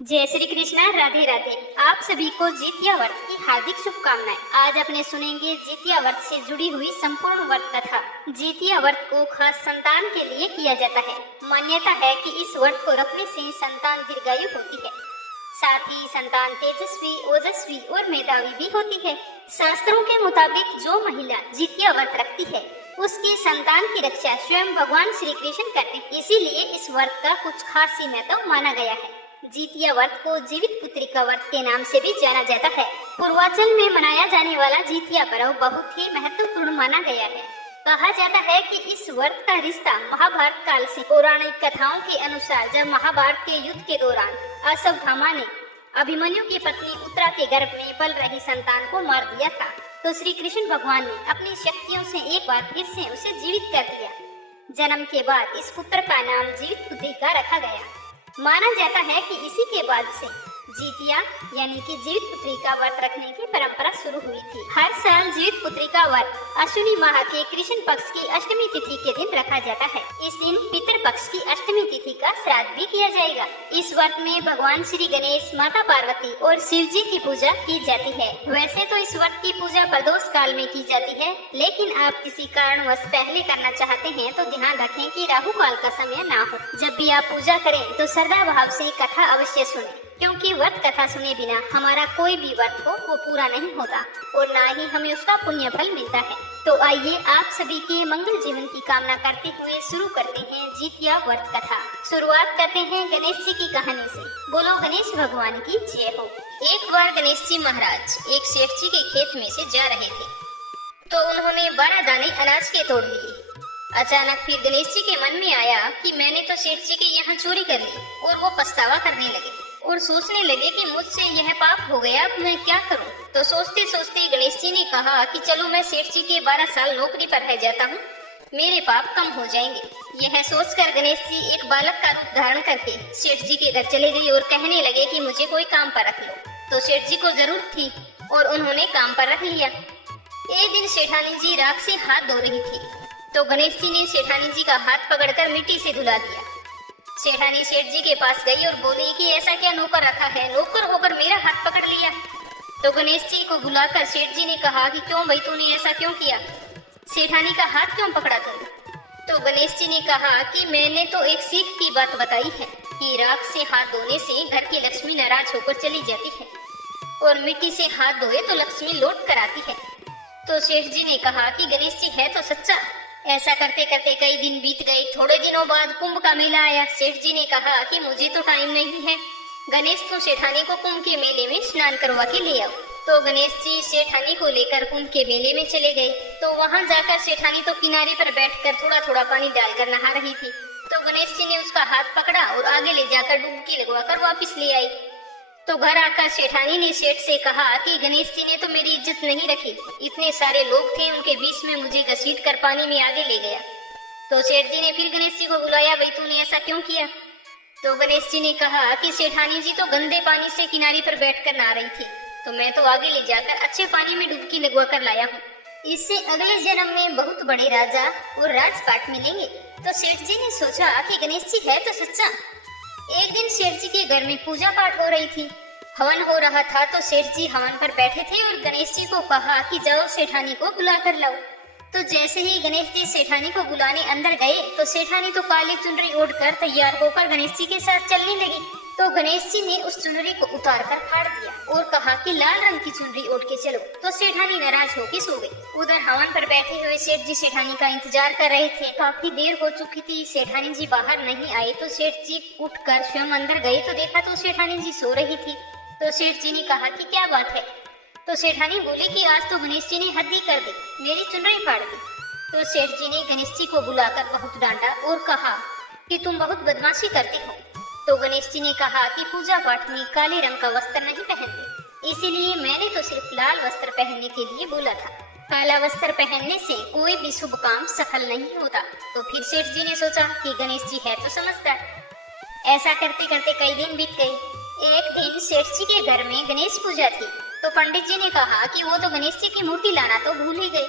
जय श्री कृष्णा, राधे राधे। आप सभी को जितिया व्रत की हार्दिक शुभकामनाएं। आज अपने सुनेंगे जितिया व्रत से जुड़ी हुई संपूर्ण व्रत कथा। जितिया व्रत को खास संतान के लिए किया जाता है। मान्यता है कि इस व्रत को रखने से संतान दीर्घायु होती है, साथ ही संतान तेजस्वी, ओजस्वी और मेधावी भी होती है। शास्त्रों के मुताबिक जो महिला जितिया व्रत रखती है उसकी संतान की रक्षा स्वयं भगवान श्री कृष्ण करते हैं। इसीलिए इस व्रत का कुछ खास ही महत्व माना गया है। जितिया व्रत को जीवित पुत्रिका व्रत के नाम से भी जाना जाता है। पूर्वांचल में मनाया जाने वाला जितिया पर्व बहुत ही महत्वपूर्ण माना गया है। कहा जाता है कि इस व्रत का रिश्ता महाभारत काल से। पौराणिक कथाओं के अनुसार जब महाभारत के युद्ध के दौरान अश्वत्थामा ने अभिमन्यु की पत्नी उत्तरा के गर्भ में पल रही संतान को मार दिया था, तो श्री कृष्ण भगवान ने अपनी शक्तियों से एक बार फिर से उसे जीवित कर दिया। जन्म के बाद इस पुत्र का नाम जीवित पुत्रिका रखा गया। माना जाता है कि इसी के बाद से जितिया यानी कि जीवित पुत्रिका व्रत रखने की परंपरा शुरू हुई थी। हर साल जीवित पुत्रिका व्रत अश्विनी माह के कृष्ण पक्ष की अष्टमी तिथि के दिन रखा जाता है। इस दिन पितृ पक्ष की अष्टमी तिथि का श्राद्ध भी किया जाएगा। इस व्रत में भगवान श्री गणेश, माता पार्वती और शिव जी की पूजा की जाती है। वैसे तो इस व्रत की पूजा प्रदोष काल में की जाती है, लेकिन आप किसी कारणवश पहले करना चाहते हैं तो ध्यान रखें कि राहु काल का समय ना हो। जब भी आप पूजा करें तो श्रद्धा भाव से कथा अवश्य सुनें, क्योंकि व्रत कथा सुने बिना हमारा कोई भी व्रत हो वो पूरा नहीं होता और ना ही हमें उसका पुण्य फल मिलता है। तो आइए आप सभी के मंगल जीवन की कामना करते हुए शुरू करते हैं जितिया व्रत कथा। शुरुआत करते हैं गणेश जी की कहानी से। बोलो गणेश भगवान की जय हो। एक बार गणेश जी महाराज एक सेठ जी के खेत में से जा रहे थे, तो उन्होंने 12 दाने अनाज के तोड़ लिए। अचानक फिर गणेश जी के मन में आया कि मैंने तो सेठ जी के यहाँ चोरी कर ली, और वो पछतावा करने लगे और सोचने लगे कि मुझसे यह पाप हो गया, अब मैं क्या करूं। तो सोचते सोचते गणेश जी ने कहा कि चलो मैं सेठ जी के 12 साल नौकरी पर रह जाता हूं, मेरे पाप कम हो जाएंगे। यह सोचकर गणेश जी एक बालक का रूप धारण करके सेठ जी के घर चले गए और कहने लगे कि मुझे कोई काम पर रख लो। तो सेठ जी को जरूरत थी और उन्होंने काम पर रख लिया। एक दिन सेठानी जी राख से हाथ धो रही थी, तो गणेश जी ने सेठानी जी का हाथ पकड़कर मिट्टी से धुला दिया। सेठानी सेठ जी के पास गई और बोली कि ऐसा क्या नौकर रखा है, नौकर होकर मेरा हाथ पकड़ लिया। तो गणेश जी को बुलाकर सेठ जी ने कहा कि क्यों भाई, तूने ऐसा क्यों किया, सेठानी का हाथ क्यों पकड़ा तूने। तो गणेश जी ने कहा कि मैंने तो एक सीख की बात बताई है कि राख से हाथ धोने से घर की लक्ष्मी नाराज होकर चली जाती है और मिट्टी से हाथ धोए तो लक्ष्मी लौट कर आती है। तो सेठ जी ने कहा कि गणेश जी है तो सच्चा। ऐसा करते करते कई दिन बीत गए। थोड़े दिनों बाद कुंभ का मेला आया। सेठ जी ने कहा कि मुझे तो टाइम नहीं है, गणेश तो सेठानी को कुंभ के मेले में स्नान करवा के ले आओ। तो गणेश जी सेठानी को लेकर कुंभ के मेले में चले गए। तो वहां जाकर सेठानी तो किनारे पर बैठकर थोड़ा थोड़ा पानी डालकर नहा रही थी। तो गणेश जी ने उसका हाथ पकड़ा और आगे ले जाकर डुबकी लगवाकर वापिस ले आई। तो घर आकर सेठानी ने सेठ से कहा कि गणेश जी ने तो मेरी इज्जत नहीं रखी, इतने सारे लोग थे उनके बीच में मुझे घसीट कर पानी में आगे ले गया। तो सेठ जी ने फिर गणेश जी को बुलाया, भाई तूने ऐसा क्यों किया। तो गणेश जी ने कहा कि सेठानी जी तो गंदे पानी से किनारे पर बैठकर नहा रही थी, तो मैं तो आगे ले जाकर अच्छे पानी में डुबकी लगवा कर लाया हूँ, इससे अगले जन्म में बहुत बड़े राजा और राजपाट मिलेंगे। तो सेठ जी ने सोचा कि गणेश जी है तो सच्चा। एक दिन सेठ जी के घर में पूजा पाठ हो रही थी, हवन हो रहा था। तो सेठ जी हवन पर बैठे थे और गणेश जी को कहा कि जाओ सेठानी को बुला कर लाओ। तो जैसे ही गणेश जी सेठानी को बुलाने अंदर गए तो सेठानी तो काली चुनरी ओढ़कर तैयार होकर गणेश जी के साथ चलने लगी। तो गणेश जी ने उस चुनरी को उतार कर फाड़ दिया और कहा कि लाल रंग की चुनरी ओढ़ के चलो। तो सेठानी नाराज होकर सो गई। उधर हवन पर बैठे हुए सेठ जी सेठानी का इंतजार कर रहे थे। काफी देर हो चुकी थी, सेठानी जी बाहर नहीं आई। तो सेठ जी उठकर स्वयं अंदर गए तो देखा तो सेठानी जी सो रही थी। तो सेठ जी ने कहा कि क्या बात है। तो सेठानी बोली कि आज तो गणेश जी ने हद ही कर दी, मेरी चुनरी फाड़ दी। तो सेठ जी ने गणेश जी को बुलाकर बहुत डांटा और कहा कि तुम बहुत बदमाशी करते हो। तो गणेश जी ने कहा कि पूजा पाठ में काले रंग का वस्त्र नहीं पहनते, इसीलिए मैंने तो सिर्फ लाल वस्त्र पहनने के लिए बोला था। काला वस्त्र पहनने से कोई भी शुभ काम सफल नहीं होता। तो फिर सेठ जी ने सोचा कि गणेश जी है तो समझदार। ऐसा करते करते कई दिन बीत गए। एक दिन सेठ जी के घर में गणेश पूजा थी। तो पंडित जी ने कहा कि वो तो गणेश जी की मूर्ति लाना तो भूल ही गए,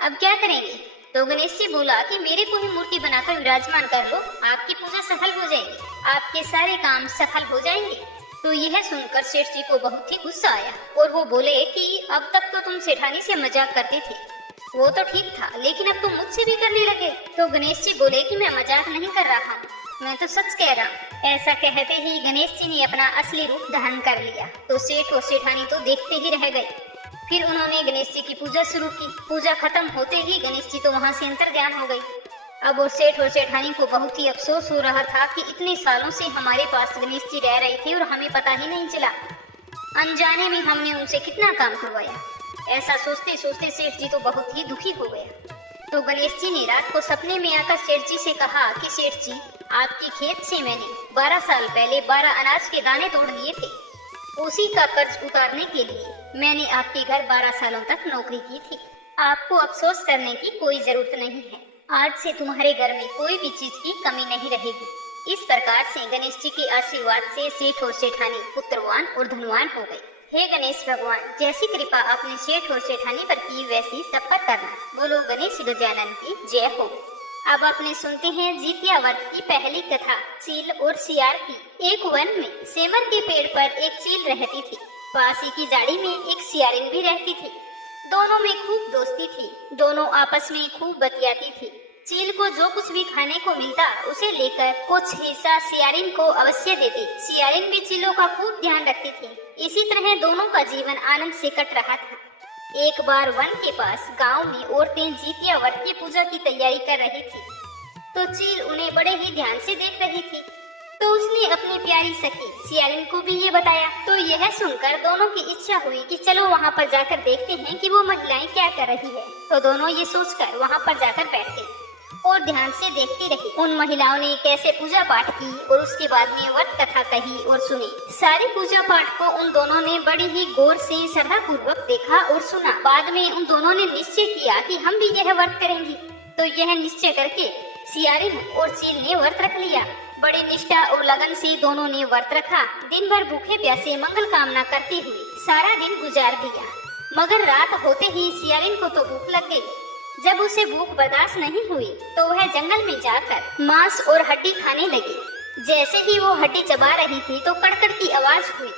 अब क्या करेंगे। तो गणेश जी बोला कि मेरे को ही मूर्ति बनाकर विराजमान कर लो, आपकी पूजा सफल हो जाएगी, आपके सारे काम सफल हो जाएंगे। तो यह सुनकर सेठ जी को बहुत ही गुस्सा आया और वो बोले कि अब तक तो तुम सेठानी से मजाक करते थे, वो तो ठीक था, लेकिन अब तुम मुझसे भी करने लगे। तो गणेश जी बोले कि मैं मजाक नहीं कर रहा हूँ, मैं तो सच कह रहा हूँ। ऐसा कहते ही गणेश जी ने अपना असली रूप धारण कर लिया। तो सेठ और सेठानी तो देखते ही रह गए। फिर उन्होंने गणेश जी की पूजा शुरू की। पूजा खत्म होते ही गणेश जी तो वहाँ से अंतर्ध्यान हो गई। अब वो सेठ और सेठानी को बहुत ही अफसोस हो रहा था कि इतने सालों से हमारे पास गणेश जी रह रहे थे और हमें पता ही नहीं चला, अनजाने में हमने उनसे कितना काम करवाया। ऐसा सोचते सोचते सेठ जी तो बहुत ही दुखी हो गया। तो गणेश जी ने रात को सपने में आकर सेठ जी से कहा कि सेठ जी, आपके खेत से मैंने 12 साल पहले 12 अनाज के दाने तोड़ लिए थे। उसी का कर्ज उतारने के लिए मैंने आपके घर 12 सालों तक नौकरी की थी। आपको अफसोस करने की कोई जरूरत नहीं है। आज से तुम्हारे घर में कोई भी चीज की कमी नहीं रहेगी। इस प्रकार से गणेश जी के आशीर्वाद से सेठ और सेठानी पुत्रवान और धनवान हो गए। हे गणेश भगवान, जैसी कृपा आपने सेठ और सेठानी पर की वैसी सब पर करना। बोलो गणेश गजानन की जय हो। अब अपने सुनते हैं जितिया व्रत की पहली कथा, चील और सियार की। एक वन में सेमर के पेड़ पर एक चील रहती थी। पास ही की झाड़ी में एक सियारिन भी रहती थी। दोनों में खूब दोस्ती थी। दोनों आपस में खूब बतियाती थी। चील को जो कुछ भी खाने को मिलता उसे लेकर कुछ हिस्सा सियारिन को अवश्य देती। सियारिन भी चीलों का खूब ध्यान रखती थी। इसी तरह दोनों का जीवन आनंद से कट रहा था। एक बार वन के पास गांव में औरतें जितिया व्रत की पूजा की तैयारी कर रही थी। तो चील उन्हें बड़े ही ध्यान से देख रही थी। तो उसने अपनी प्यारी सखी सियारिन को भी ये बताया। तो यह सुनकर दोनों की इच्छा हुई कि चलो वहाँ पर जाकर देखते हैं कि वो महिलाएं क्या कर रही है। तो दोनों ये सोचकर वहाँ पर जाकर बैठ गए और ध्यान से देखती रही। उन महिलाओं ने कैसे पूजा पाठ की और उसके बाद में व्रत कथा कही और सुनी। सारी पूजा पाठ को उन दोनों ने बड़ी ही गौर से श्रद्धा पूर्वक देखा और सुना। बाद में उन दोनों ने निश्चय किया कि हम भी यह व्रत करेंगे। तो यह निश्चय करके सियारिन और चील ने व्रत रख लिया। बड़ी निष्ठा और लगन से दोनों ने व्रत रखा। दिन भर भूखे प्यासे मंगल कामना करते हुए सारा दिन गुजार दिया। मगर रात होते ही सियारिन को तो भूख लग गई। जब उसे भूख बर्दाश्त नहीं हुई तो वह जंगल में जाकर मांस और हड्डी खाने लगी। जैसे ही वो हड्डी चबा रही थी तो कड़कड़ की आवाज हुई।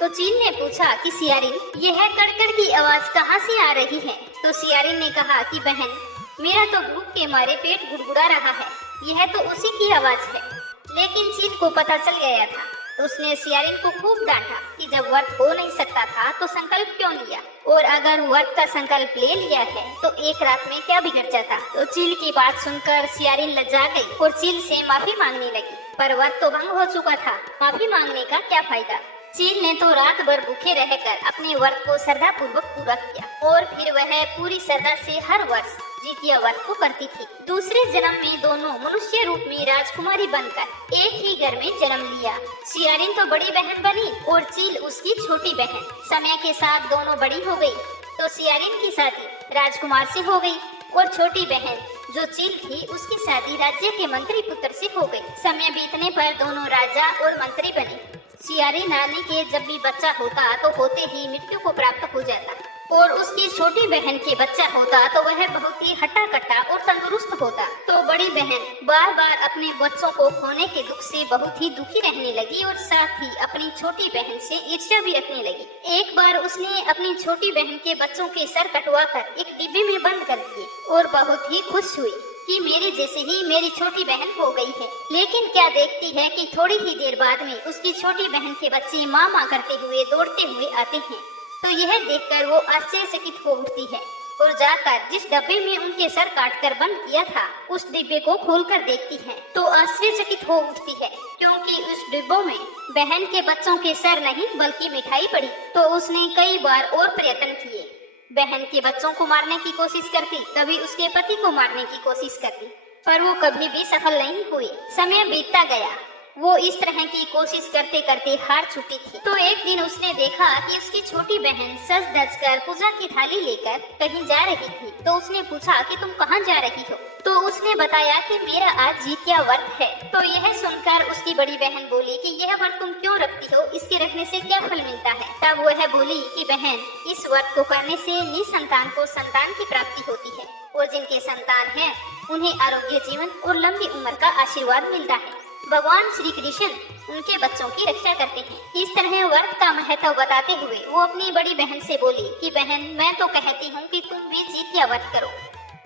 तो चील ने पूछा कि सियारिन, यह कड़कड़ की आवाज कहाँ से आ रही है? तो सियारिन ने कहा कि बहन, मेरा तो भूख के मारे पेट गुड़गुड़ा रहा है, यह तो उसी की आवाज है। लेकिन चील को पता चल गया था। उसने सियारिन को खूब डांटा कि जब व्रत हो नहीं सकता था तो संकल्प क्यों लिया, और अगर व्रत का संकल्प ले लिया है तो एक रात में क्या बिगड़ जाता। तो चील की बात सुनकर सियारिन लज्जा गई और चील से माफी मांगने लगी। पर व्रत तो भंग हो चुका था, माफी मांगने का क्या फायदा। चील ने तो रात भर भूखे रहकर अपने व्रत को श्रद्धा पूर्वक पूरा किया और फिर वह पूरी श्रद्धा से हर वर्ष जितिया व्रत को करती थी। दूसरे जन्म में दोनों मनुष्य रूप में राजकुमारी बनकर एक ही घर में जन्म लिया। सियारिन तो बड़ी बहन बनी और चील उसकी छोटी बहन। समय के साथ दोनों बड़ी हो गई तो सियारिन की शादी राजकुमार से हो गई और छोटी बहन जो चील थी उसकी शादी राज्य के मंत्री पुत्र से हो गई। समय बीतने पर दोनों राजा और मंत्री बने। सियारिन रानी के जब भी बच्चा होता तो होते ही मृत्यु को प्राप्त हो जाता और उसकी छोटी बहन के बच्चा होता तो वह बहुत ही हट्टा कट्टा और तंदुरुस्त होता। तो बड़ी बहन बार बार अपने बच्चों को खोने के दुख से बहुत ही दुखी रहने लगी और साथ ही अपनी छोटी बहन से ईर्ष्या भी रखने लगी। एक बार उसने अपनी छोटी बहन के बच्चों के सर कटवाकर एक डिब्बे में बंद कर दिए और बहुत ही खुश हुई कि मेरे जैसे ही मेरी छोटी बहन हो गई है। लेकिन क्या देखती है कि थोड़ी ही देर बाद में उसकी छोटी बहन के बच्चे माँ माँ करते हुए दौड़ते हुए आते हैं। तो यह देखकर वो आश्चर्यचकित हो उठती है और जाकर जिस डब्बे में उनके सर काटकर बंद किया था उस डिब्बे को खोलकर देखती है तो आश्चर्यचकित हो उठती है, क्योंकि उस डिब्बों में बहन के बच्चों के सर नहीं बल्कि मिठाई पड़ी। तो उसने कई बार और प्रयत्न किए, बहन के बच्चों को मारने की कोशिश करती, कभी उसके पति को मारने की कोशिश करती, पर वो कभी भी सफल नहीं हुई। समय बीतता गया, वो इस तरह की कोशिश करते करते हार चुकी थी। तो एक दिन उसने देखा कि उसकी छोटी बहन सज धज कर पूजा की थाली लेकर कहीं जा रही थी। तो उसने पूछा कि तुम कहाँ जा रही हो? तो उसने बताया कि मेरा आज जितिया व्रत है। तो यह सुनकर उसकी बड़ी बहन बोली कि यह व्रत तुम क्यों रखती हो, इसके रखने से क्या फल मिलता है? तब वह बोली कि बहन, इस व्रत को करने से निसंतान को संतान की प्राप्ति होती है और जिनके संतान है उन्हें आरोग्य जीवन और लंबी उम्र का आशीर्वाद मिलता है। भगवान श्री कृष्ण उनके बच्चों की रक्षा करते हैं। इस तरह व्रत का महत्व बताते हुए वो अपनी बड़ी बहन से बोली कि बहन, मैं तो कहती हूँ कि तुम भी जितिया व्रत करो,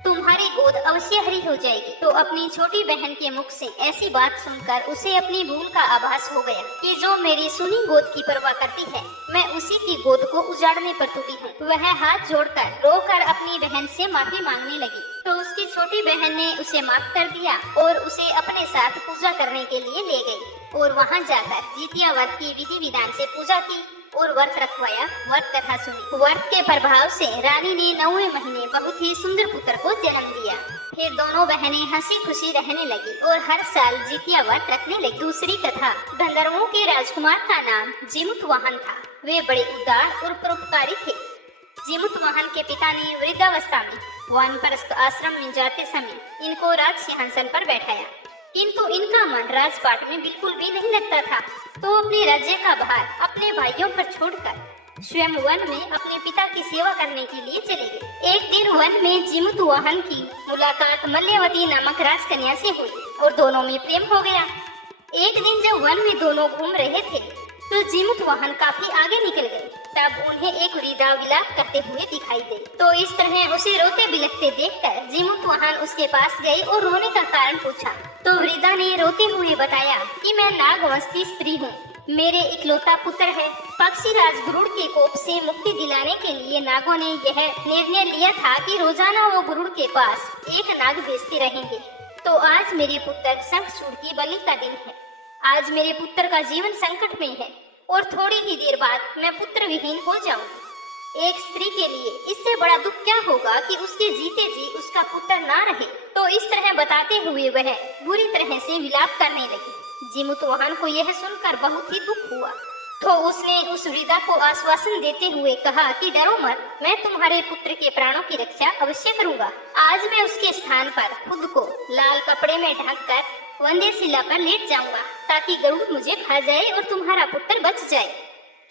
तुम्हारी गोद अवश्य हरी हो जाएगी। तो अपनी छोटी बहन के मुख से ऐसी बात सुनकर उसे अपनी भूल का आभास हो गया कि जो मेरी सुनी गोद की परवाह करती है, मैं उसी की गोद को उजाड़ने पर तुली हूँ। वह हाथ जोड़कर रोकर अपनी बहन से माफी मांगने लगी। तो उसकी छोटी बहन ने उसे माफ कर दिया और उसे अपने साथ पूजा करने के लिए ले गई और वहाँ जाकर जितिया व्रत की विधि विधान से पूजा की और व्रत रखवाया, व्रत कथा सुनी। व्रत के प्रभाव से रानी ने 9वें महीने बहुत ही सुंदर पुत्र को जन्म दिया। फिर दोनों बहनें हंसी खुशी रहने लगी और हर साल जितिया व्रत रखने लगी। दूसरी कथा, गंधर्वों के राजकुमार का नाम जिमुतवाहन था। वे बड़े उदार और परोपकारी थे। जिमुतवाहन के पिता ने वृद्धावस्था में वानप्रस्थ आश्रम में जाते समय इनको राज सिंहासन पर बैठाया, किंतु इनका मन राजपाट में बिल्कुल भी नहीं लगता था। तो अपने राज्य का भार अपने भाइयों पर छोड़कर स्वयं वन में अपने पिता की सेवा करने के लिए चले गए। एक दिन वन में जिमुतवाहन की मुलाकात मल्यवती नामक राजकन्या से हुई और दोनों में प्रेम हो गया। एक दिन जब वन में दोनों घूम रहे थे तो जिमुतवाहन काफी आगे निकल गए। तब उन्हें एक वृद्धा विलाप करते हुए दिखाई दी। तो इस तरह उसे रोते बिलखते देखकर जिमुतवाहन उसके पास गई और रोने का कारण पूछा। तो वृद्धा ने रोते हुए बताया कि मैं नागवंश की स्त्री हूँ, मेरे इकलौता पुत्र है। पक्षीराज गरुड़ के कोप से मुक्ति दिलाने के लिए नागों ने यह निर्णय लिया था कि रोजाना वो गरुड़ के पास एक नाग भेजते रहेंगे। तो आज मेरे पुत्र शंखचूड़ की बलि का दिन है। आज मेरे पुत्र का जीवन संकट में है और थोड़ी ही देर बाद मैं पुत्र विहीन हो जाऊंगी। एक स्त्री के लिए इससे बड़ा दुख क्या होगा कि उसके जीते जी उसका पुत्र ना रहे। तो इस तरह बताते हुए वह बुरी तरह से विलाप करने लगी। जिमुतवाहन को यह सुनकर बहुत ही दुख हुआ। तो उसने उस वृद्धा को आश्वासन देते हुए कहा कि डरो मत, मैं तुम्हारे पुत्र के प्राणों की रक्षा अवश्य करूंगा। आज मैं उसके स्थान पर खुद को लाल कपड़े में ढककर वंदेशिला पर लेट जाऊंगा ताकि गरुड़ मुझे खा जाए और तुम्हारा पुत्र बच जाए।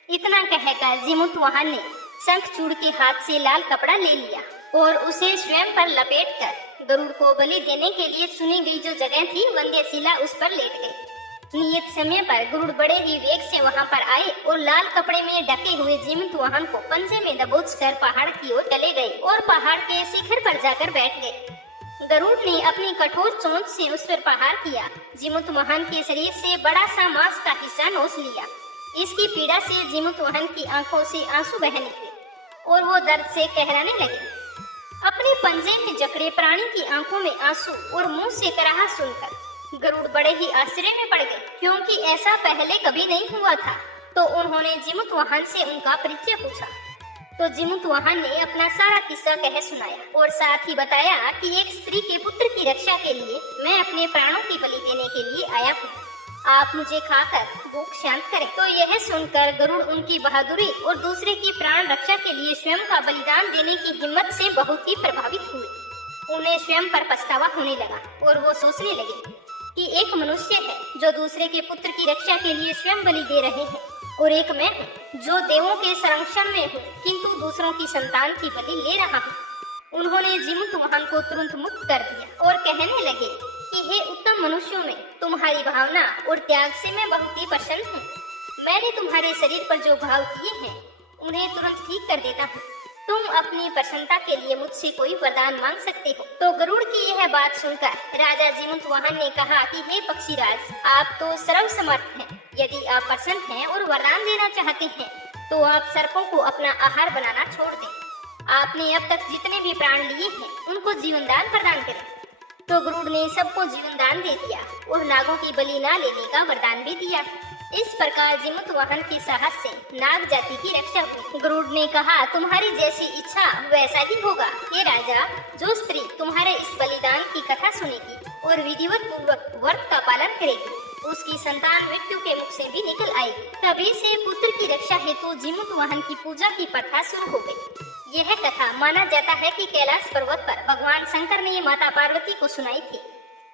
इतना कहकर जिमुतवाहन ने शंखचूड़ के हाथ से लाल कपड़ा ले लिया और उसे स्वयं पर लपेटकर गरुड़ को बलि देने के लिए चुनी गई जो जगह थी वंदेशिला, उस पर लेट गई। नियत समय पर गरुड़ बड़े ही वेग से वहां पर आए और लाल कपड़े में ढके हुए जिमुतवाहन को पंजे में दबोचकर पहाड़ की ओर चले गए और पहाड़ के शिखर पर जाकर बैठ गए। गरुड़ ने अपनी कठोर चोंच से उस पर प्रहार किया। जिमुतवाहन के शरीर से बड़ा सा मांस का हिस्सा नोच लिया। इसकी पीड़ा से जिमुतवाहन की आंखों से आंसू बह निकले और वो दर्द से कहराने लगे। अपने पंजे में जकड़े प्राणी की आंखों में आंसू और मुंह से कराह सुनकर गरुड़ बड़े ही आश्चर्य में पड़ गए, क्योंकि ऐसा पहले कभी नहीं हुआ था। तो उन्होंने जिमुतवाहन से उनका परिचय पूछा। तो जिमुतवाहन ने अपना सारा किस्सा कह सुनाया और साथ ही बताया कि एक स्त्री के पुत्र की रक्षा के लिए मैं अपने प्राणों की बलि देने के लिए आया हूँ। आप मुझे खाकर भूख शांत करें। तो यह सुनकर गरुड़ उनकी बहादुरी और दूसरे की प्राण रक्षा के लिए स्वयं का बलिदान देने की हिम्मत से बहुत ही प्रभावित हुए। उन्हें स्वयं पर पछतावा होने लगा और वो सोचने लगे कि एक मनुष्य है जो दूसरे के पुत्र की रक्षा के लिए स्वयं बलि दे रहे हैं और एक मैं हूँ जो देवों के संरक्षण में हूँ किंतु दूसरों की संतान की बलि ले रहा हूँ। उन्होंने जिमुतवाहन को तुरंत मुक्त कर दिया और कहने लगे कि हे उत्तम मनुष्यों में तुम्हारी भावना और त्याग से मैं बहुत ही प्रसन्न हूँ। मैंने तुम्हारे शरीर पर जो घाव किए हैं उन्हें तुरंत ठीक कर देता हूँ। तुम अपनी प्रसन्नता के लिए मुझसे कोई वरदान मांग सकते हो। तो गरुड़ की यह बात सुनकर राजा जिमुतवाहन ने कहा कि हे पक्षीराज, आप तो सर्वसमर्थ हैं। यदि आप प्रसन्न हैं और वरदान देना चाहते हैं तो आप सर्पों को अपना आहार बनाना छोड़ दें। आपने अब तक जितने भी प्राण लिए हैं उनको जीवन दान प्रदान करें। तो गरुड़ ने सबको जीवन दान दे दिया और नागों की बलि न लेने का वरदान भी दिया। इस प्रकार जिमुतवाहन के साहस से नाग जाति की रक्षा हुई। गरुड़ ने कहा, तुम्हारी जैसी इच्छा वैसा ही होगा। हे राजा, जो स्त्री तुम्हारे इस बलिदान की कथा सुनेगी और विधिवत पूर्वक व्रत का पालन करेगी उसकी संतान मृत्यु के मुख से भी निकल आएगी। तभी से पुत्र की रक्षा हेतु जिमुतवाहन की पूजा की प्रथा शुरू हो गई। यह कथा माना जाता है कि कैलाश पर्वत पर भगवान शंकर ने माता पार्वती को सुनाई थी।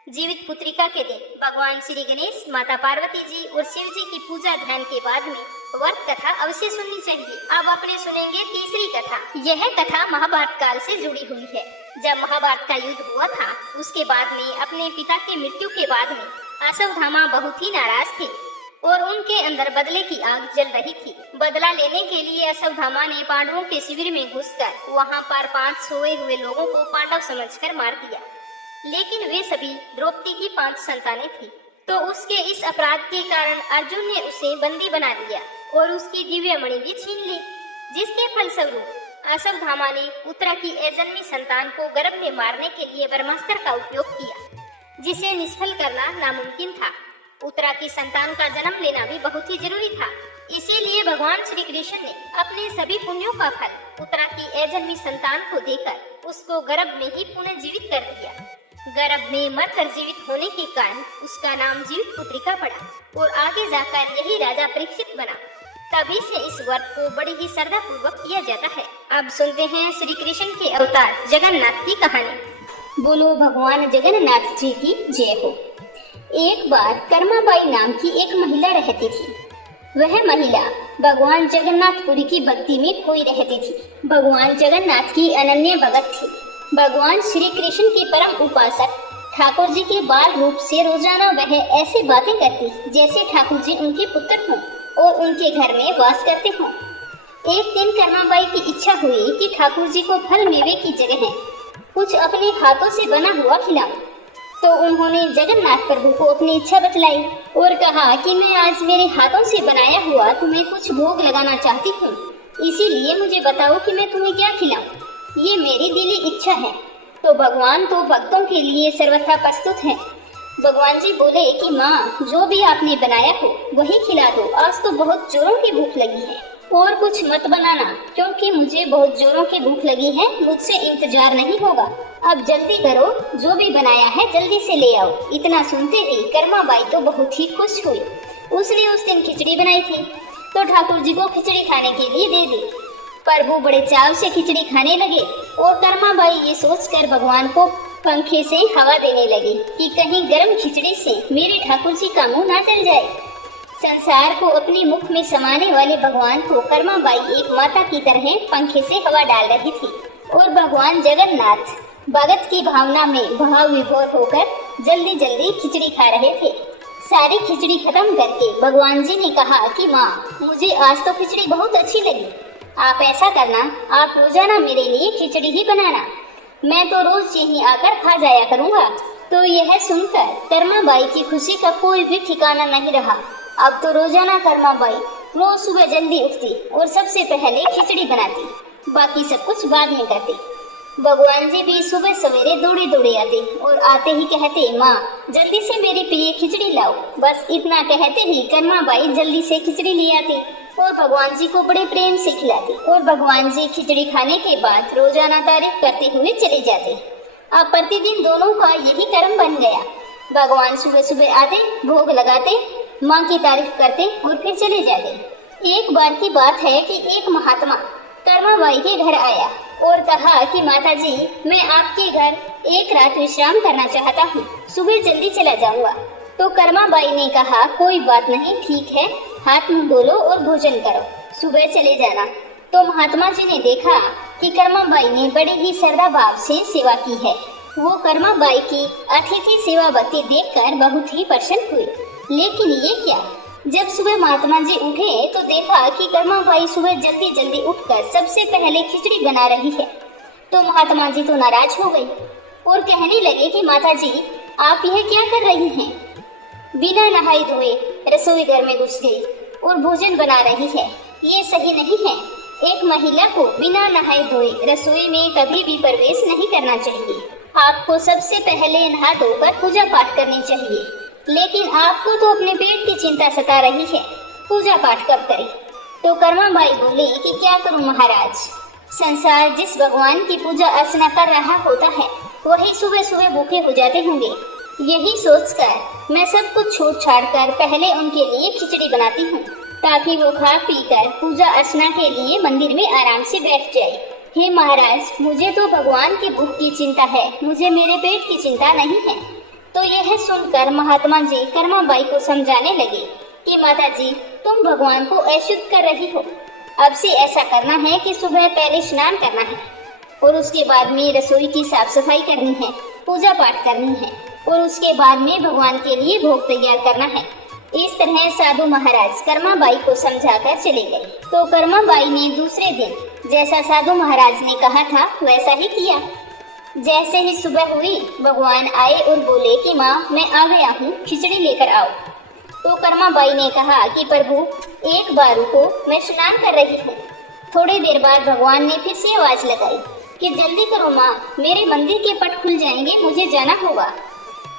जीवित पुत्रिका के दिन भगवान श्री गणेश, माता पार्वती जी और शिव जी की पूजा ध्यान के बाद में व्रत कथा अवश्य सुननी चाहिए। अब अपने सुनेंगे तीसरी कथा। यह कथा महाभारत काल से जुड़ी हुई है। जब महाभारत का युद्ध हुआ था उसके बाद में अपने पिता की मृत्यु के बाद में अश्वत्थामा बहुत ही नाराज थे। और उनके अंदर बदले की आग जल रही थी। बदला लेने के लिए अश्वत्थामा ने पांडवों के शिविर में घुसकर वहां पर 5 सोए हुए लोगों को पांडव समझकर मार दिया, लेकिन वे सभी द्रौपदी की 5 संतानें थी। तो उसके इस अपराध के कारण अर्जुन ने उसे बंदी बना लिया और उसकी दिव्य मणि भी छीन ली, जिसके फलस्वरूप अश्वत्थामा ने उत्तरा की अजन्मी संतान को गर्भ में मारने के लिए ब्रह्मास्त्र का उपयोग किया, जिसे निष्फल करना नामुमकिन था। उत्तरा की संतान का जन्म लेना भी बहुत ही जरूरी था, इसीलिए भगवान श्री कृष्ण ने अपने सभी पुण्यों का फल उत्तरा की अजन्मी संतान को देकर उसको गर्भ में ही पुनर्जीवित कर दिया। गर्भ में मरकर जीवित होने के कारण उसका नाम जीवित पुत्रिका पड़ा और आगे जाकर यही राजा परीक्षित बना। तभी से इस व्रत को बड़ी ही श्रद्धा पूर्वक किया जाता है। अब सुनते हैं श्री कृष्ण के अवतार जगन्नाथ की कहानी। बोलो भगवान जगन्नाथ जी की जय हो। एक बार कर्माबाई नाम की एक महिला रहती थी। वह महिला भगवान जगन्नाथपुरी की भक्ति में खोई रहती थी। भगवान जगन्नाथ की अनन्य भगत थी। भगवान श्री कृष्ण के परम उपासक ठाकुर जी के बाल रूप से रोजाना वह ऐसी बातें करती जैसे ठाकुर जी उनके पुत्र हों और उनके घर में वास करते हों। एक दिन कर्माबाई की इच्छा हुई कि ठाकुर जी को फल मेवे की जगह कुछ अपने हाथों से बना हुआ खिलाऊं। तो उन्होंने जगन्नाथ प्रभु को अपनी इच्छा बतलाई और कहा कि मैं आज मेरे हाथों से बनाया हुआ तुम्हें कुछ भोग लगाना चाहती हूँ, इसीलिए मुझे बताओ कि मैं तुम्हें क्या खिलाऊं। ये मेरी दिली इच्छा है। तो भगवान तो भक्तों के लिए सर्वथा प्रस्तुत है। भगवान जी बोले कि माँ, जो भी आपने बनाया हो वही खिला दो। आज तो बहुत जोरों की भूख लगी है और कुछ मत बनाना, क्योंकि मुझे बहुत जोरों की भूख लगी है, मुझसे इंतजार नहीं होगा। अब जल्दी करो, जो भी बनाया है जल्दी से ले आओ। इतना सुनते ही कर्माबाई तो बहुत ही खुश हुई। उसने उस दिन खिचड़ी बनाई थी तो ठाकुर जी को खिचड़ी खाने के लिए दे दी। प्रभु बड़े चाव से खिचड़ी खाने लगे और कर्माबाई ये सोचकर भगवान को पंखे से हवा देने लगी कि कहीं गर्म खिचड़ी से मेरे ठाकुर जी का मुंह ना जल जाए। संसार को अपने मुख में समाने वाले भगवान को कर्माबाई एक माता की तरह पंखे से हवा डाल रही थी और भगवान जगन्नाथ भगत की भावना में भाव विभोर होकर जल्दी जल्दी खिचड़ी खा रहे थे। सारी खिचड़ी खत्म करके भगवान जी ने कहा कि माँ, मुझे आज तो खिचड़ी बहुत अच्छी लगी। आप ऐसा करना, आप रोजाना मेरे लिए खिचड़ी ही बनाना, मैं तो रोज यहीं आकर खा जाया करूँगा। तो यह सुनकर कर्माबाई की खुशी का कोई भी ठिकाना नहीं रहा। अब तो रोजाना कर्माबाई रोज सुबह जल्दी उठती और सबसे पहले खिचड़ी बनाती, बाकी सब कुछ बाद में करती। भगवान जी भी सुबह सवेरे दौड़े दौड़े आते और आते ही कहते, माँ, जल्दी से मेरे लिए खिचड़ी लाओ। बस इतना कहते ही कर्माबाई जल्दी से खिचड़ी ले आती और भगवान जी को बड़े प्रेम से खिलाती और भगवान जी खिचड़ी खाने के बाद रोजाना तारीफ करते हुए चले जाते। अब प्रतिदिन दोनों का यही कर्म बन गया। भगवान सुबह सुबह आते, भोग लगाते, माँ की तारीफ करते और फिर चले जाते। एक बार की बात है कि एक महात्मा कर्माबाई के घर आया और कहा कि माता जी, मैं आपके घर एक रात विश्राम करना चाहता हूँ, सुबह जल्दी चला जाऊंगा। तो कर्माबाई ने कहा, कोई बात नहीं, ठीक है, हाथ मुंह धो लो और भोजन करो, सुबह चले जाना। तो महात्मा जी ने देखा कि कर्माबाई ने बड़े ही श्रद्धा भाव से सेवा की है। वो कर्माबाई की अतिथि सेवा भक्ति देखकर बहुत ही प्रसन्न हुई। लेकिन ये क्या, जब सुबह महात्मा जी उठे तो देखा कि कर्माबाई सुबह जल्दी जल्दी उठकर सबसे पहले खिचड़ी बना रही है। तो महात्मा जी तो नाराज हो गई और कहने लगे कि माता जी, आप यह क्या कर रही हैं? बिना नहाए धोए रसोई घर में घुस गई और भोजन बना रही है, ये सही नहीं है। एक महिला को बिना नहाए धोए रसोई में कभी भी प्रवेश नहीं करना चाहिए। आपको सबसे पहले नहा धोकर पूजा पाठ करनी चाहिए, लेकिन आपको तो अपने पेट की चिंता सता रही है, पूजा पाठ कब करें? तो कर्माबाई बोली कि क्या करूं महाराज, संसार जिस भगवान की पूजा अर्चना कर रहा होता है वही सुबह सुबह भूखे हो जाते होंगे। यही सोचकर मैं सब कुछ छोड़ छाड़ कर पहले उनके लिए खिचड़ी बनाती हूँ, ताकि वो खा पी कर पूजा अर्चना के लिए मंदिर में आराम से बैठ जाए। हे महाराज, मुझे तो भगवान की भूख की चिंता है, मुझे मेरे पेट की चिंता नहीं है। तो यह सुनकर महात्मा जी कर्माबाई को समझाने लगे कि माता जी, तुम भगवान को अशुद्ध कर रही हो। अब से ऐसा करना है कि सुबह पहले स्नान करना है और उसके बाद में रसोई की साफ सफाई करनी है, पूजा पाठ करनी है और उसके बाद में भगवान के लिए भोग तैयार करना है। इस तरह साधु महाराज कर्माबाई को समझाकर चले गए। तो कर्माबाई ने दूसरे दिन जैसा साधु महाराज ने कहा था वैसा ही किया। जैसे ही सुबह हुई भगवान आए और बोले कि माँ मैं आ गया हूँ, खिचड़ी लेकर आओ। तो कर्माबाई ने कहा कि प्रभु एक बार रुको, मैं स्नान कर रही हूँ। थोड़ी देर बाद भगवान ने फिर से आवाज लगाई कि जल्दी करो माँ, मेरे मंदिर के पट खुल जाएंगे, मुझे जाना होगा।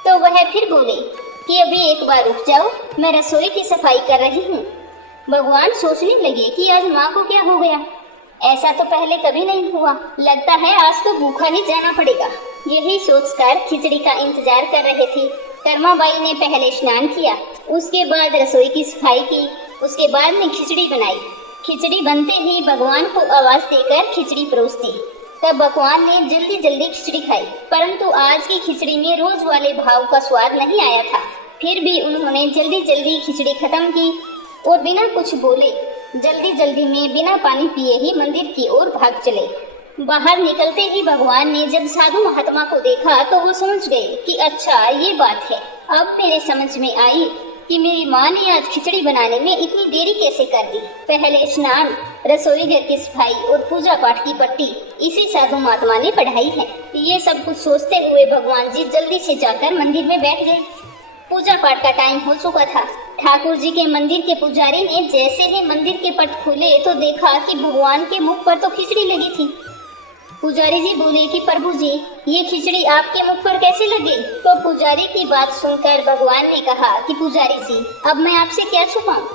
तो वह फिर बोले कि अभी एक बार रुक जाओ, मैं रसोई की सफाई कर रही हूँ। भगवान सोचने लगे कि आज माँ को क्या हो गया, ऐसा तो पहले कभी नहीं हुआ, लगता है आज तो भूखा ही जाना पड़ेगा। यही सोचकर खिचड़ी का इंतजार कर रहे थे। कर्माबाई ने पहले स्नान किया, उसके बाद रसोई की सफाई की, उसके बाद में खिचड़ी बनाई। खिचड़ी बनते ही भगवान को आवाज देकर खिचड़ी परोस दी। तब भगवान ने जल्दी जल्दी खिचड़ी खाई, परंतु आज की खिचड़ी में रोज वाले भाव का स्वाद नहीं आया था। फिर भी उन्होंने जल्दी जल्दी खिचड़ी खत्म की और बिना कुछ बोले जल्दी जल्दी में बिना पानी पिए ही मंदिर की ओर भाग चले। बाहर निकलते ही भगवान ने जब साधु महात्मा को देखा तो वो समझ गए कि अच्छा ये बात है। अब मेरे समझ में आई कि मेरी माँ ने आज खिचड़ी बनाने में इतनी देरी कैसे कर दी। पहले स्नान, रसोई घर की सफाई और पूजा पाठ की पट्टी इसी साधु महात्मा ने पढ़ाई है। ये सब कुछ सोचते हुए भगवान जी जल्दी से जाकर मंदिर में बैठ गए। पूजा पाठ का टाइम हो चुका था। ठाकुर जी के मंदिर के पुजारी ने जैसे ही मंदिर के पट खोले तो देखा कि भगवान के मुख पर तो खिचड़ी लगी थी। पुजारी जी बोले कि प्रभु जी ये खिचड़ी आपके मुख पर कैसे लगी। तो पुजारी की बात सुनकर भगवान ने कहा कि पुजारी जी अब मैं आपसे क्या छुपाऊं,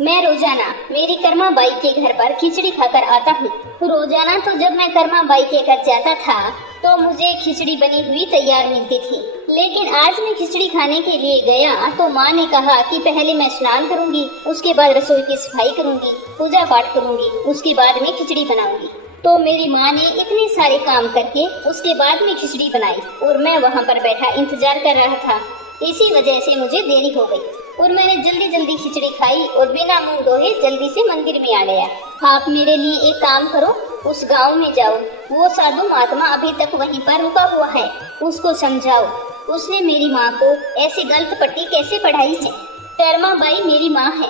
मैं रोजाना मेरी कर्माबाई के घर पर खिचड़ी खाकर आता हूँ। रोजाना तो जब मैं कर्माबाई के घर जाता था तो मुझे खिचड़ी बनी हुई तैयार मिलती थी, लेकिन आज मैं खिचड़ी खाने के लिए गया तो माँ ने कहा कि पहले मैं स्नान करूंगी, उसके बाद रसोई की सफाई करूंगी, पूजा पाठ करूंगी, उसके बाद में खिचड़ी बनाऊंगी। तो मेरी माँ ने इतने सारे काम करके उसके बाद में खिचड़ी बनाई और मैं वहाँ पर बैठा इंतजार कर रहा था। इसी वजह से मुझे देरी हो गई और मैंने जल्दी जल्दी खिचड़ी खाई और बिना मुंह धोए जल्दी से मंदिर में आ गया। आप मेरे लिए एक काम करो, उस गांव में जाओ, वो साधु महात्मा अभी तक वहीं पर रुका हुआ है, उसको समझाओ उसने मेरी माँ को ऐसी गलत पट्टी कैसे पढ़ाई है। कर्माबाई मेरी माँ है।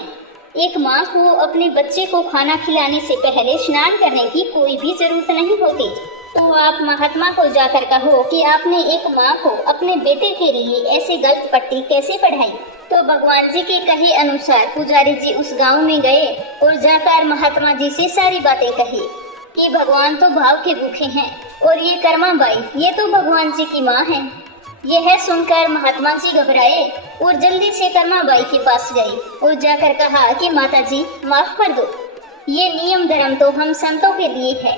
एक माँ को अपने बच्चे को खाना खिलाने से पहले स्नान करने की कोई भी जरूरत नहीं होती। तो आप महात्मा को जाकर कहो कि आपने एक माँ को अपने बेटे के लिए ऐसे गलत पट्टी कैसे पढ़ाई। तो भगवान जी के कहे अनुसार पुजारी जी उस गांव में गए और जाकर महात्मा जी से सारी बातें कही कि भगवान तो भाव के भूखे हैं और ये कर्माबाई ये तो भगवान जी की माँ है। यह सुनकर महात्मा जी घबराए और जल्दी से कर्माबाई के पास गए और जाकर कहा कि माता जी माफ कर दो, ये नियम धर्म तो हम संतों के लिए है।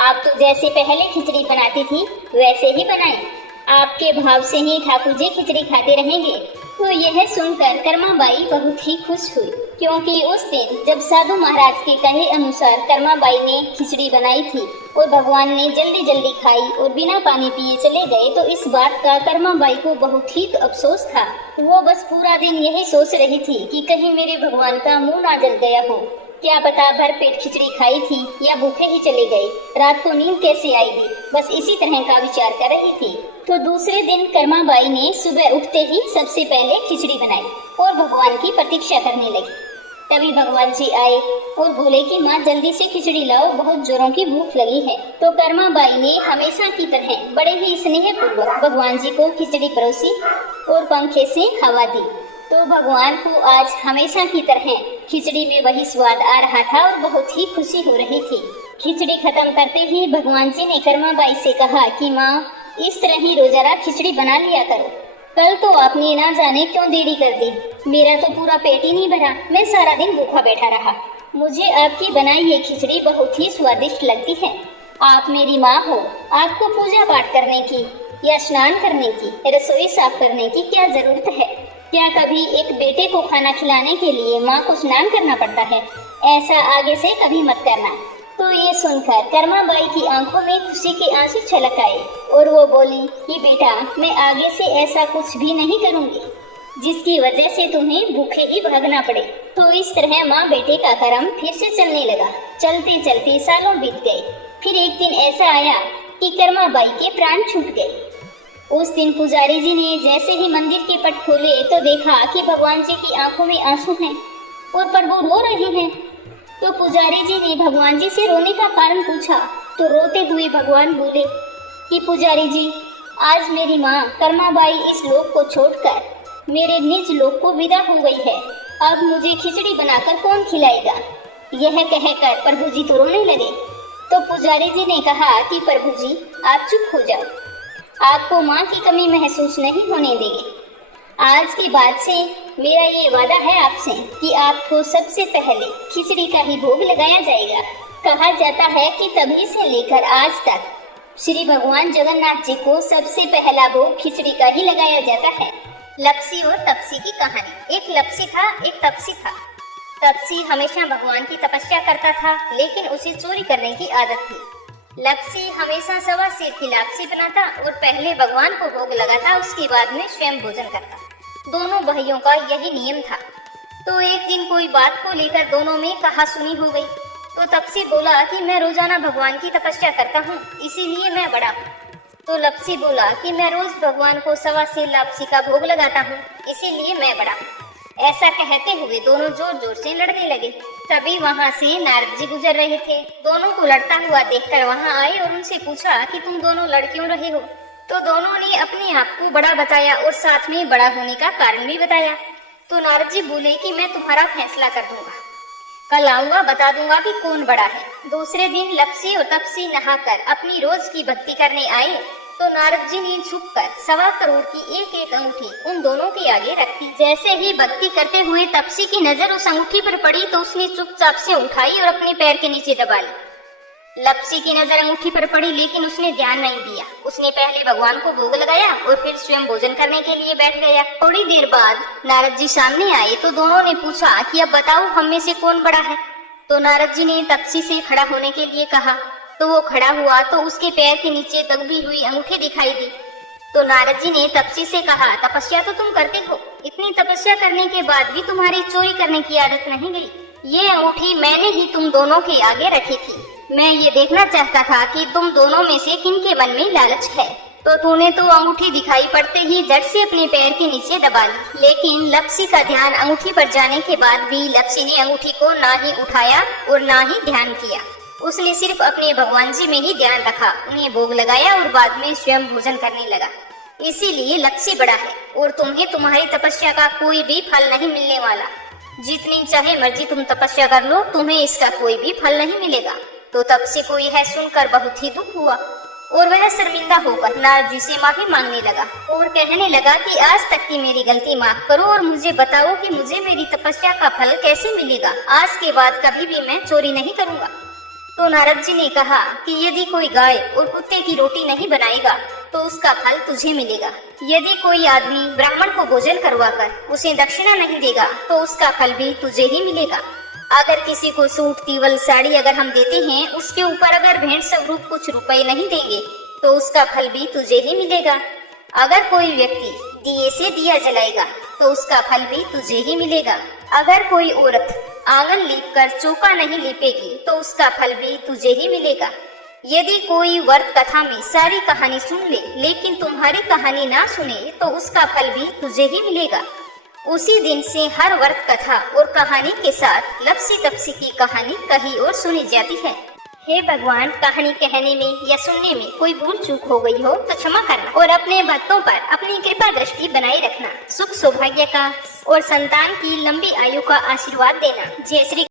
आप तो जैसे पहले खिचड़ी बनाती थी वैसे ही बनाएं, आपके भाव से ही ठाकुर जी खिचड़ी खाते रहेंगे। तो यह सुनकर कर्माबाई बहुत ही खुश हुई, क्योंकि उस दिन जब साधु महाराज के कहे अनुसार कर्माबाई ने खिचड़ी बनाई थी और भगवान ने जल्दी जल्दी खाई और बिना पानी पिए चले गए, तो इस बात का कर्माबाई को बहुत ही अफसोस था। वो बस पूरा दिन यही सोच रही थी कि कहीं मेरे भगवान का मुंह ना जल गया हो, क्या पता भर पेट खिचड़ी खाई थी या भूखे ही चले गए, रात को नींद कैसे आएगी, बस इसी तरह का विचार कर रही थी। तो दूसरे दिन कर्माबाई ने सुबह उठते ही सबसे पहले खिचड़ी बनाई और भगवान की प्रतीक्षा करने लगी। तभी भगवान जी आए और बोले कि माँ जल्दी से खिचड़ी लाओ, बहुत जोरों की भूख लगी है। तो कर्माबाई ने हमेशा की तरह बड़े ही स्नेह पूर्वक भगवान जी को खिचड़ी परोसी और पंखे से हवा दी। तो भगवान को आज हमेशा की तरह खिचड़ी में वही स्वाद आ रहा था और बहुत ही खुशी हो रही थी। खिचड़ी खत्म करते ही भगवान जी ने कर्माबाई से कहा कि माँ इस तरह ही रोजाना खिचड़ी बना लिया करो, कल तो आपने ना जाने क्यों देरी कर दी, मेरा तो पूरा पेट ही नहीं भरा, मैं सारा दिन भूखा बैठा रहा। मुझे आपकी बनाई ये खिचड़ी बहुत ही स्वादिष्ट लगती है। आप मेरी माँ हो, आपको पूजा पाठ करने की या स्नान करने की, रसोई साफ करने की क्या जरूरत है। क्या कभी एक बेटे को खाना खिलाने के लिए माँ को स्नान करना पड़ता है? ऐसा आगे से कभी मत करना। तो ये सुनकर कर्माबाई की आंखों में खुशी के आंसू छलक आए और वो बोली कि बेटा मैं आगे से ऐसा कुछ भी नहीं करूँगी जिसकी वजह से तुम्हें भूखे ही भागना पड़े। तो इस तरह माँ बेटे का कर्म फिर से चलने लगा। चलते चलते सालों बीत गए। फिर एक दिन ऐसा आया कि कर्माबाई के प्राण छूट गए। उस दिन पुजारी जी ने जैसे ही मंदिर के पट खोले तो देखा कि भगवान जी की आंखों में आंसू हैं और प्रभु रो रहे हैं। तो पुजारी जी ने भगवान जी से रोने का कारण पूछा तो रोते हुए भगवान बोले कि पुजारी जी, आज मेरी माँ कर्माबाई इस लोक को छोड़कर मेरे निज लोक को विदा हो गई है। अब मुझे खिचड़ी बनाकर कौन खिलाएगा? यह कहकर प्रभु जी तो रोने लगे। तो पुजारी जी ने कहा कि प्रभु जी, आप चुप हो जाओ, आपको माँ की कमी महसूस नहीं होने देंगे। आज के बाद से मेरा ये वादा है आपसे कि आपको सबसे पहले खिचड़ी का ही भोग लगाया जाएगा। कहा जाता है कि तभी से लेकर आज तक श्री भगवान जगन्नाथ जी को सबसे पहला भोग खिचड़ी का ही लगाया जाता है। लप्सी और तपसी की कहानी। एक लप्सी था, एक तपसी था। तपसी हमेशा भगवान की तपस्या करता था, लेकिन उसे चोरी करने की आदत थी। लप्सी हमेशा सवा सेर की लापसी बनाता और पहले भगवान को भोग लगाता, उसके बाद में स्वयं भोजन करता। दोनों भाइयों का यही नियम था। तो एक दिन कोई बात को लेकर दोनों में कहासुनी हो गई। तो तपसी बोला कि मैं रोजाना भगवान की तपस्या करता हूँ, इसीलिए मैं बड़ा हूँ। तो लप्सी बोला कि मैं रोज भगवान को सवा सेर लापसी का भोग लगाता हूँ, इसीलिए मैं बड़ा हूँ। ऐसा कहते हुए दोनों जोर जोर से लड़ने लगे। तभी वहाँ से नारद जी गुजर रहे थे। दोनों को लड़ता हुआ देखकर वहाँ आए और उनसे पूछा कि तुम दोनों लड़ क्यों रहे हो? तो दोनों ने अपने आप को बड़ा बताया और साथ में बड़ा होने का कारण भी बताया। तो नारद जी बोले कि मैं तुम्हारा फैसला कर दूंगा, कल आऊंगा, बता दूंगा कि कौन बड़ा है। दूसरे दिन लप्सी और तपसी नहाकर अपनी रोज की भक्ति करने आए। तो नारद जी ने छुपकर 1.25 करोड़ की एक एक अंगूठी उन दोनों के आगे रख दी। जैसे ही भक्ति करते हुए तपसी की नजर उस अंगूठी पर पड़ी तो उसने चुपचाप से उठाई और अपने पैर के नीचे दबा ली। लप्सी की नजर अंगूठी पर पड़ी, लेकिन उसने ध्यान नहीं दिया। उसने पहले भगवान को भोग लगाया और फिर स्वयं भोजन करने के लिए बैठ गया। थोड़ी देर बाद नारद जी सामने आए तो दोनों ने पूछा कि अब बताओ हम में से कौन बड़ा है। तो नारद जी ने तपसी से खड़ा होने के लिए कहा। तो वो खड़ा हुआ तो उसके पैर के नीचे दबी हुई अंगूठी दिखाई दी। तो नारद जी ने तपसी से कहा, तपस्या तो तुम करते हो, इतनी तपस्या करने के बाद भी तुम्हारी चोरी करने की आदत नहीं गई। ये अंगूठी मैंने ही तुम दोनों के आगे रखी थी। मैं ये देखना चाहता था कि तुम दोनों में से किनके मन में लालच है। तो तूने तो अंगूठी दिखाई पड़ते ही जड़ से अपने पैर के नीचे दबा ली। लेकिन लप्सी का ध्यान अंगूठी पर जाने के बाद भी लप्सी ने अंगूठी को ना ही उठाया और ना ही ध्यान किया। उसने सिर्फ अपने भगवान जी में ही ध्यान रखा, उन्हें भोग लगाया और बाद में स्वयं भोजन करने लगा। इसीलिए लप्सी बड़ा है और तुम्हें तुम्हारी तपस्या का कोई भी फल नहीं मिलने वाला। जितनी चाहे मर्जी तुम तपस्या कर लो, तुम्हें इसका कोई भी फल नहीं मिलेगा। तो तपसी को यह सुनकर बहुत ही दुख हुआ और वह शर्मिंदा होकर नारद जी से माफी मांगने लगा और कहने लगा कि आज तक की मेरी गलती माफ करो और मुझे बताओ कि मुझे मेरी तपस्या का फल कैसे मिलेगा। आज के बाद कभी भी मैं चोरी नहीं करूंगा। तो नारद जी ने कहा कि यदि कोई गाय और कुत्ते की रोटी नहीं बनाएगा तो उसका फल तुझे मिलेगा। यदि कोई आदमी ब्राह्मण को भोजन करवाकर उसे दक्षिणा नहीं देगा तो उसका फल भी तुझे ही मिलेगा। अगर किसी को सूट, तीवल, साड़ी अगर हम देते हैं, उसके ऊपर अगर भेंट स्वरूप कुछ रुपए नहीं देंगे तो उसका फल भी तुझे ही मिलेगा। अगर कोई व्यक्ति दिए से दिया जलाएगा तो उसका फल भी तुझे ही मिलेगा। अगर कोई औरत आंगन लीपकर चौका नहीं लीपेगी तो उसका फल भी तुझे ही मिलेगा। यदि कोई व्रत कथा में सारी कहानी सुन ले लेकिन तुम्हारी कहानी ना सुने तो उसका फल भी तुझे ही मिलेगा। उसी दिन से हर व्रत कथा और कहानी के साथ लप्सी तपसी की कहानी कहीं और सुनी जाती है। हे भगवान, कहानी कहने में या सुनने में कोई भूल चूक हो गई हो तो क्षमा करना और अपने भक्तों पर अपनी कृपा दृष्टि बनाए रखना। सुख सौभाग्य का और संतान की लंबी आयु का आशीर्वाद देना। जय श्री